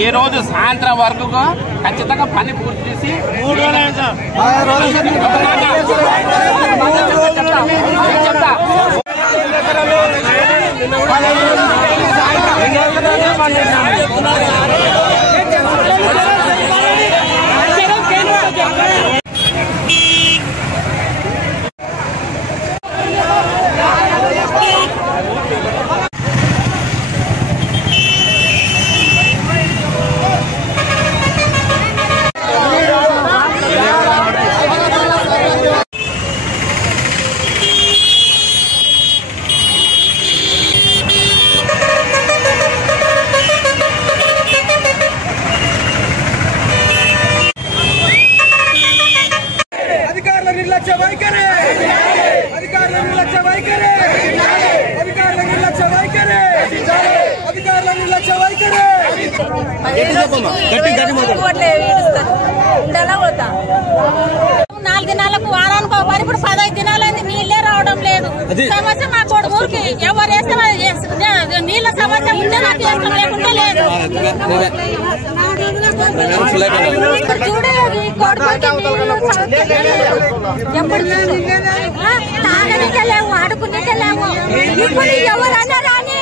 ఈ రోజు సాయంత్రం వరకు ఖచ్చితంగా పని పూర్తి చేసి 3 దినాలకు వారానికి పని ఇప్పుడు 15 దినాలైంది నీళ్ళే రావడం లేదు. సమస్య మా కొడుకురికి ఎవరు వేస్తే నీళ్ళ సమస్య ఉంటే నాకు ఇష్టం లేకుంటే లేదు. చూడలేదు ఎప్పుడు తాగనికే లేవు, ఆడుకునేకే లేవు. ఇప్పుడు ఎవరన్నా రాని